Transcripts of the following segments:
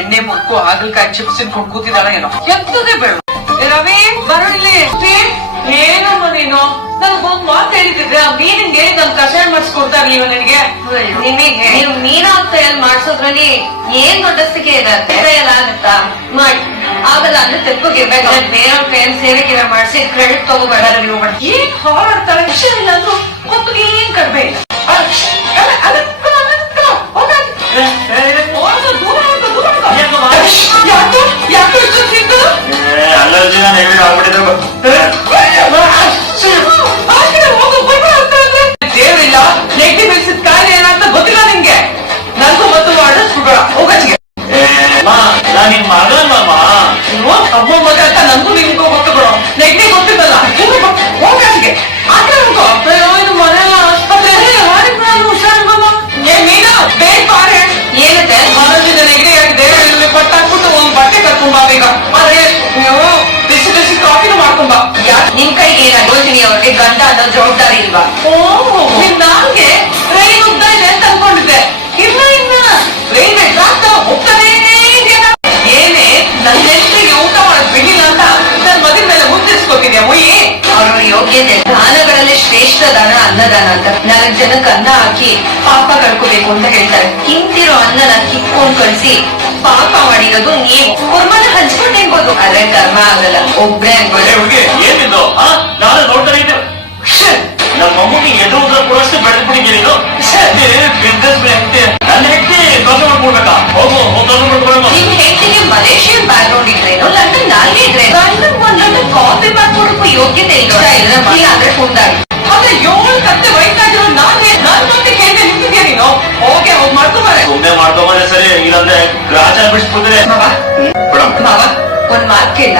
ಬೆಣ್ಣೆ ಮುಕ್ಕು ಹಾಗಲಕಾಯಿ ಚಿಪ್ಸ್ ತಿನ್ಕೊಂಡು ಕೂತಿದ್ದಾಳ ಏನೋ ಎಂತದೇ ಬೇಡ. ರವಿ ಬರಲಿ. ಏನಮ್ಮ ನೀನು ನನ್ಗೊಂದ್ ಮಾತು ಹೇಳಿದ್ರೆ ಆ ಮೀನಿಗೆ ನನ್ ಕಷಾಯ ಮಾಡಿಸ್ಕೊಡ್ತಾ ಇರ್ಲಿವ ನನಗೆ. ನಿಮಗೆ ನೀವು ಮೀನು ಅಂತ ಎಲ್ಲಿ ಮಾಡ್ಸೋದ್ರಲ್ಲಿ ಏನ್ ದೊಡ್ಡಸ್ತಿಗೆ ಇದೆ ಎಲ್ಲ ಆಗುತ್ತಾ ಮಾಡಿ ಆಗಲ್ಲ ಅಂದ್ರೆ ತೆಪ್ಪಗಿರ್ಬೇಕಾದ್ರೆ ಬೇರೆಯವ್ರ ಕೈಯಲ್ಲಿ ಸೇವೆ ಗಿರ ಮಾಡಿಸಿ ಕ್ರೆಡಿಟ್ ತಗೋಬೇಡ ನೀವು. ಏನ್ ಹಾರಾಡ್ತಾಳೆ ವಿಷಯ ಇಲ್ಲ ಅಂದ್ರು ಕೊತ್ತಿಗೆ ಏನ್ ಕಡಿಮೆ ಇಲ್ಲ. ದೇವ್ರಿಲ್ಲ ನೆಟ್ಟಿ ಬಿಡಿಸಿದ ಕಾಯಿಲೆ ಏನಂತ ಗೊತ್ತಿಲ್ಲ ನಿಂಗೆ. ನನಗೂ ಮತ್ತು ಮಾಡಿಸ್ಬಿಡ ಹೋಗಚ್ಚಿಗೆ. ಅಮ್ಮ ಮಗ ಅಂತ ನನ್ಗೂ ನಿಮ್ಗೂ ಗೊತ್ತು ಬಿಡೋ. ನೆಟ್ಟಿ ಗೊತ್ತಿದ್ದಲ್ಲ ಹೋಗಚ್ಚಿಗೆ ಆದ್ರೆ ಹೋಗೋ. ಇದು ಮನೆಲ್ಲ ಆಸ್ಪತ್ರೆ ಹುಷಾರು ಮೀನಾ ಬೇಗ ಪಾರೆ ಏನಿದೆ ಮನೋಜಿನ ನೆಗಡಿ ಆಗಿದೆ. ಪಟ್ಟಾಕ್ಬಿಟ್ಟು ಒಂದ್ ಬಟ್ಟೆ ಕರ್ಕೊಂಬ ಬೇಗ. ಆದ್ರೆ ನೀವು ಬಿಸಿ ಬಿಸಿ ಕಾಫಿನೂ ಮಾಡ್ಕೊಂಬ. ನಿಮ್ ಕೈಗೆ ಯೋಜನೆ ಅವ್ರಿಗೆ ಗಂಡ ಅನ್ನೋ ಜವಾಬ್ದಾರಿ ಇಲ್ವಾ? ನಾನ್ಗೆ ಟ್ರೈನ್ ಹೋಗ್ತಾ ಇದೆ ಅಂತ ಅನ್ಕೊಂಡಿದ್ದೆ. ಇಲ್ಲ ಇನ್ನ ಟ್ರೈನ್ ಎಕ್ಸಾಕ್ಟ್ ಹೋಗ್ತಾನೆ ಏನೇ ನನ್ನ ಹೆಂಡತಿಗೆ ಊಟ ಮಾಡಕ್ ಬಿಡಿಲ್ಲ ಅಂತ ನನ್ನ ಮಗನ ಮೇಲೆ ಮುದ್ದಿಸ್ಕೊತಿದ್ಯಾ ಮುಯಿ. ಅವ್ರ ಯೋಗ್ಯತೆ ದಾನಗಳಲ್ಲಿ ಶ್ರೇಷ್ಠ ದಾನ ಅನ್ನದಾನ ಅಂತ 4 ಜನಕ್ಕೆ ಅನ್ನ ಹಾಕಿ ಪಾಪ ಕಳ್ಕೋಬೇಕು ಅಂತ ಹೇಳ್ತಾರೆ. ಹಿಂತಿರೋ ಅನ್ನನ ಕಿತ್ಕೊಂಡ್ ಕಳ್ಸಿ ಪಾಪ ಮಾಡಿರೋದು ನೀವು. ಕುರ್ಮನ ಹಂಚ್ಕೊಂಡು ತಿನ್ಬೋದು ಆದ್ರೆ ಧರ್ಮ ಆಗಲ್ಲ. ಒಬ್ರೇ ಅನ್ಬೋದು. ಏನಿದು ನಾನು ನೋಡ್ತಾ ಇದ್ದೆ ನಮ್ಮ ಮಮ್ಮಿಗೆ ಎದುರುದ್ರ ಕೊಡಷ್ಟು ಬೆಳೆದ್ಬಿಟ್ಟಿದ್ದೀನಿ. ನನ್ನ ಹೆಂಡತಿ ಕಸ ಮಾಡ್ಕೊಡ್ಬೇಕಾ? ಹೋಗು ನಿಮ್ ಹೆಂಡತಿಗೆ ಮಲೇಷಿಯನ್ ಬ್ಯಾಕ್ ಗ್ರೌಂಡ್ ಇದ್ರೇನು ಲಂಡನ್ ನಾಲ್ಗೆ ಇದ್ರೆ ಗಂಡನ್ ಒಂದ್ ಲಂಡನ್ ಕಾಫಿ ಮಾಡ್ಕೊಡಕ್ಕೂ ಯೋಗ್ಯತೆ ಇಲ್ಲ ಅಂದ್ರೆ ಕುಂದಾಡಿ. ಆದ್ರೆ 7 ಕತ್ತೆ ವಯಸ್ಸಾಗಿರೋ ನನ್ ಮತ್ತೆ ಕೇಂದ್ರ ನಿಂತಿದ್ಯಾ ನೀನು? ಹೋಗಿ ಹೋಗ್ ಮಾಡ್ಕೊಂಬಾರೆ. ಸುಮ್ಮನೆ ಮಾಡ್ಕೊಂಬಾರೆ ಸರಿ, ಇಲ್ಲಾಂದ್ರೆ ಗ್ರಾಚ ಬಿಡಿಸ್ಬಿಟ್ರೆ. ಮಾವ ಒಂದ್ ಮಾತ್ ಕೇಳ.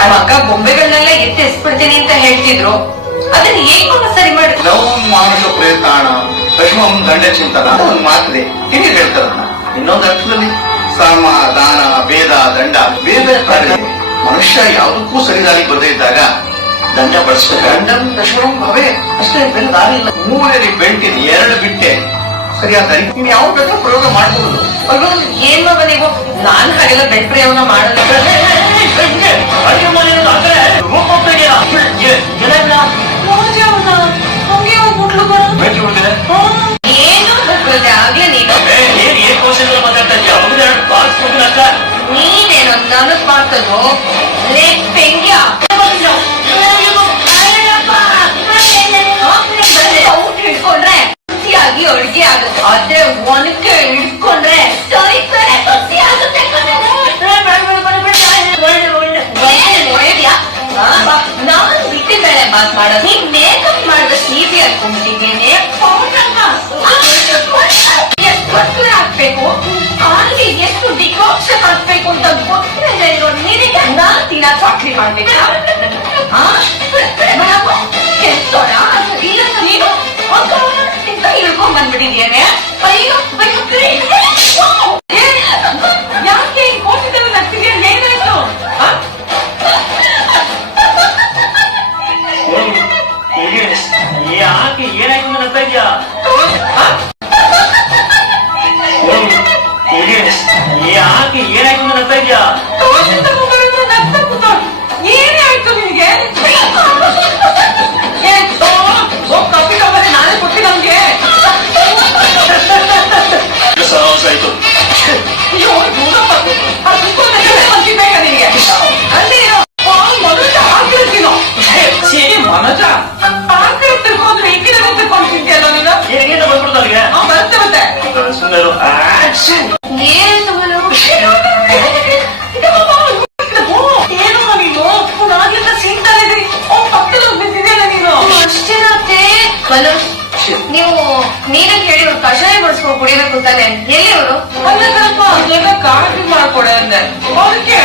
ನಮ್ಮ ಅಕ್ಕ ಬೊಂಬೆಗಳನ್ನೆಲ್ಲ ಎತ್ತಿಸ್ಬಿಡ್ತೀನಿ ಅಂತ ಹೇಳ್ತಿದ್ರು. ಅದನ್ನ ಹೇಗೆ ಸರಿ ಮಾಡಿ ಲವ್ ಮಾಡಲು ಪ್ರಯತ್ನ ಪಶ್ಚಿಮ ದಂಡ ಚಿಂತನ ಒಂದು ಮಾತಿದೆ. ಹಿಂಗೆ ಹೇಳ್ತಾರನ್ನ ಇನ್ನೊಂದು ಅರ್ಥದಲ್ಲಿ ಸಾಮ ದಾನ ಭೇದ ದಂಡ ಬೇರೆ ಬೇರೆ ಕಾರ್ಯ. ಮನುಷ್ಯ ಯಾವುದಕ್ಕೂ ಸರಿದಾರಿ ಬರದೇ ಇದ್ದಾಗ ದಂಡ ಬಳಸ್ಬೇಕು. ದಂಡಂ ದಶಮಂ ಭವೆ ಅಷ್ಟೇ, ಬೇರೆ ದಾರಿ ಇಲ್ಲ. 3 ಬೆಂಟಿನ 2 ಬಿಟ್ಟೆ ಸರಿಯಾದ ದಾರಿ. ನೀವು ಯಾವ ಬೇಕಾದ್ರೂ ಪ್ರಯೋಗ ಮಾಡಬಹುದು. ಏನ್ ಮಗ ನೀವು? ನಾನ್ ಹಾಗೆಲ್ಲ ಬೆಡ್ ಪ್ರಯೋಗ ಮಾಡಲ್ಲ. ಅಡುಗೆ ಮನೆ ಅಂದ್ರೆ ಏನು ಆಗ್ಲೇ ನೀನು ಮಾತಾಡ್ತಾ ಇದೆಯಾ? ನೀನೇನು ನನಗ್ ಮಾಡ್ತದೋ ಲೇ ಪೆಂಗ್ಯ ಹಿಡ್ಕೊಂಡ್ರೆ ರುಚಿಯಾಗಿ ಅಡ್ಗೆ ಆಗುತ್ತೆ. ಆದ್ರೆ ಒಣಕೆ ಹಿಡ್ಕೊಂಡ್ರೆ ರುಚಿ ಆಗುತ್ತೆ. ನಾನು ಬಿಟ್ಟಿ ಬೇಳೆ ಮಾತ್ ಮಾಡೋದು. ನೀನ್ ಮೇಕಪ್ ಮಾಡಿದ ಸೀಬಿ ಅನ್ಕೊಂಡ್ಬಿಟ್ಟಿದ್ದೇನೆ. ಎಷ್ಟು ಹಾಕ್ಬೇಕು, ಹಾಗೆ ಎಷ್ಟು ಡಿಕಾಕ್ಷನ್ ಹಾಕ್ಬೇಕು ಅಂತ ಗೊತ್ತಿರಲಿಲ್ಲ ಇರೋ ನಿನಗೆ ನಾನು ದಿನ ಚಾಕ್ರಿ ಮಾಡ್ಬೇಕಾ? ಕೆಲ್ಸೋಣ ಇಲ್ಲ ನೀನು ಇಳ್ಕೊಂಡ್ ಬಂದ್ಬಿಟ್ಟಿದ್ದೇನೆ. ಅಯ್ಯೋ ಯಾಕೆ ಕೋಟಿದೆಲ್ಲ ನಗ್ತಿದ್ಯಾ? ಏನಾಯ್ತು? ಯಾಕೆ ಏನಾಯ್ತು ನಗ್ತಾ ಇದೆಯಾ? ಯಾಕೆ ಏನಾಯ್ತು ನಗ್ತಾ ಇದೆಯಾ? ಏನೇ ಆಯ್ತು ನಿನಗೆ? ಕಾಫಿ ಕಬ್ಬರೆ ನಾನೇ ಕೊಟ್ಟಿ ನಮ್ಗೆ. ಆಯ್ತು ಅಂತಿದ್ಬೇಕ ನಿನಗೆ ಅಂತೀನೋ ಮನುಜ ಆಗ್ತಿರ್ತೀನೋ. ಮನೋಜ ಆಗ್ತಿರ್ ತಿರ್ಕೊಂಡ್ರೆ ಈಗಿನ ತಿರ್ಕೊಂಡು ತಿಂತಿಯಲ್ಲ ನೀನು. ಏನಿಂದ ಬಂದ್ಬಿಡ್ತು ನನಗೆ. ಬರುತ್ತೆ ಮತ್ತೆ ಸುಂದರು ಏನು ನೀನು ನಾಗಿಂದ ಸೀತಾಲಿದ್ರಿ ಪಕ್ಕದಲ್ಲಿ ನಿಂತಿದೆಯಲ್ಲ ನೀನು. ಅಷ್ಟೇನತ್ತೆ ನೀವು ನೀನಂತ ಹೇಳಿ ಅವ್ರು ಕಷಾಯ ಬಡಿಸ್ಕೊಂಡು ಕುಡಿಬೇಕು ತಾನೆ. ಎಲ್ಲಿ ಅವರು? ಅಲ್ಲಪ್ಪ ಇದೆಲ್ಲ ಕಾಫಿ ಮಾಡ್ಕೊಡೆ ಅಂದೆ. ಅದಕ್ಕೆ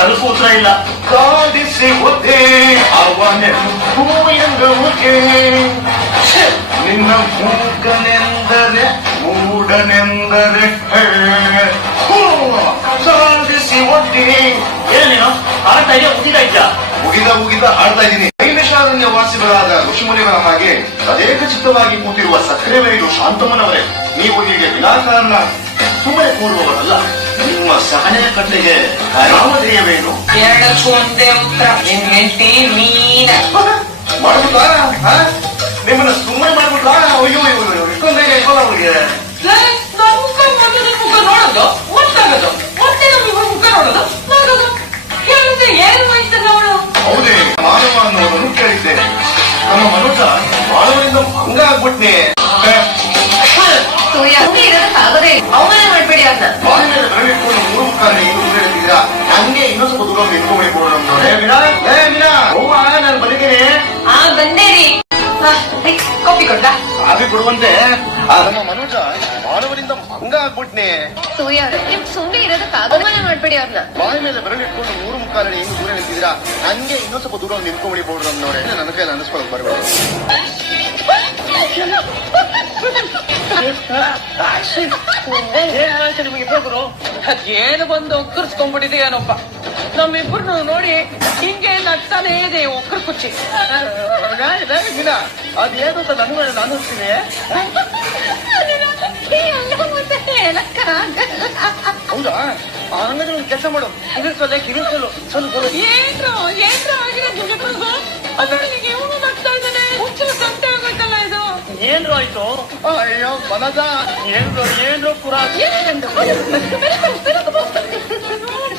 ಅದು ಸೂತ್ರ ಇಲ್ಲ. ಕಾದಿಸಿ ಒದ್ದೆ ಅವನೆಂಬುಗೆ ನಿನ್ನ ಮೂಕನೆಂದರೆ ಮೂಡನೆಂದರೆ ಸಾಧಿಸಿ ಒದ್ದೆ. ಏನೇನು ಆಡ್ತಾ ಇದೆಯಾ? ಉಗಿತಾ ಇದ್ಯಾ? ಉಗಿದ ಹಾಡ್ತಾ ಇದ್ದೀನಿ. 5 ನಿಮಿಷ ವಿದ್ಯಾರಣ್ಯ ವಾಸಿಗಳಾದ ಋಷಿಮುನಿಗಳ ಹಾಗೆ ತದೇಕ ಚಿತ್ತವಾಗಿ ಕೂತಿರುವ ಸಕ್ಕರೆ ಬೈಲು ಶಾಂತಮ್ಮನವರೇ, ನೀವು ಹೀಗೆ ವಿನಾಕಾರಣ ಸುಮ್ಮನೆ ಕೂರುವವರಲ್ಲ. ನಿಮ್ಮ ಸಹನೆಯ ಕಟ್ಟೆಗೆ ನಾಮಧೇಯವೇನು? ಎರಡಕ್ಕೂ ಒಂದೇ ಉತ್ತರ. ನಿನ್ ಹೆಂಡತಿ ಮೀನ. ಮಾಡ್ಬಿಟ್ಲಾ? ನಿಮ್ಮನ್ನ ಸುಮ್ಮನೆ ಮಾಡ್ಬಿಟ್ಲಾ? ಅಯ್ಯೋ ಇಷ್ಟೊಂದು ಬೇಗ ಇಲ್ವಲ್ಲ ಅವ್ರಿಗೆ? ನಾನ್ ಮುಖ ಮೊದಲು ಮುಖ ನೋಡೋದು ಗೊತ್ತಾಗೋದು, ಮತ್ತೆ ನಮ್ಮಿಬ್ಬರು ಮುಖ ನೋಡೋದು ನೋಡೋದು. ಕೇಳಿದ್ರೆ ಏನು ವಯಸ್ಸು ನೋಡು. ಹೌದೇ, ಮಾನವ ಅನ್ನೋದನ್ನು ಕೇಳಿದ್ದೇನೆ. ನಮ್ಮ ಮನುಷ್ಯ ಮಾನವರಿಂದ ಭಂಗ ಆಗ್ಬಿಟ್ನೆ. ಸೂರ್ಯ ಇರೋದಕ್ಕಾಗದೇ ಇಲ್ಲ. ಅವಮಾನ ಮಾಡ್ಬೇಡಿ ಅವ್ರನ್ನ. ಬಾಯಿ ಮೇಲೆ ಬೆರಳಿಟ್ಕೊಂಡು ಮೂರು ಮುಖಾನೆ ಇನ್ನು ದೂರ ಇರ್ತಿದ್ದೀರಾ. ಹಂಗೆ ಇನ್ನೊಂದು ಸ್ವಲ್ಪ ದೂರ ನಿಂತ್ಕೊಂಡ್ಬಿಡಿ ಕೊಡೋಣ. ಅವ್ವ ನಾನು ಬಂದಿದ್ದೀನಿ. ಬಂದೇರಿ. ಕಾಫಿ ಕೊಡ್ಲಾ? ಕಾಫಿ ಕೊಡುವಂತೆ ನಮ್ಮ ಮನುಜ ಮಾನವರಿಂದ ಭಂಗ ಆಗ್ಬಿಟ್ನೆ. ಸೂರ್ಯ ಅವ್ರೆ, ನಿಮ್ ಸುಮ್ಮನೆ ಇರೋದಕ್ಕಾಗಲ್ಲ. ಅವಮಾನ ಮಾಡ್ಬೇಡಿ ಅವ್ರನ್ನ. ಬಾಯಿ ಮೇಲೆ ಬೆರಳಿಟ್ಕೊಂಡು ಮೂರು ಮುಖಾನೆ ಇನ್ನು ದೂರ ನಿಂತಿದ್ದೀರಾ. ಹಂಗೆ ಇನ್ನೊಂದು ಸ್ವಲ್ಪ ದೂರ ನಿಂತ್ಕೊಂಡ್ಬಿಡಿ ಕೊಡೋಣ ನೋಡಿ. ನನ್ನ ಕೈಯಲ್ಲಿ ಅನಿಸ್ಕೊಳ್ಳೋದು ಬರಬೇಡಿ. ನಿಮಗಿಬ್ಬರು ಅದೇನು ಬಂದು ಒಕ್ಕರ್ಸ್ಕೊಂಡ್ಬಿಟ್ಟಿದೆ ಏನಪ್ಪ. ನಮ್ಮಿಬ್ಬರನ್ನು ನೋಡಿ ಹಿಂಗೆ ನಗ್ತಾನೆ ಇದೆ ಒಕ್ಕರ್ ಕುಚ್ಚಿ. ಅದೇನು ಅಂತ ನನಗೆ ನಾನು ಹೋಗ್ತೀನಿ. ಹೌದಾ? ಹಂಗಾದ್ರೆ ಒಂದು ಕೆಲಸ ಮಾಡು, ಕಿವಿಸಲು ಸ್ವಲ್ಪ ಏನ್ರು ಆಗಿರೋದು ಅದಕ್ಕೆ ಇವನು ನಗ್ತಾ ಇದ್ದಾನೆ. ಹುಚ್ಚು ಸಂತೆ ಆಗೋಯ್ತಲ್ಲ ಇದು. ಏನ್ರು ಆಯ್ತು? ಅಯ್ಯೋ ಮನದ ಏನ್ರು ಪುರ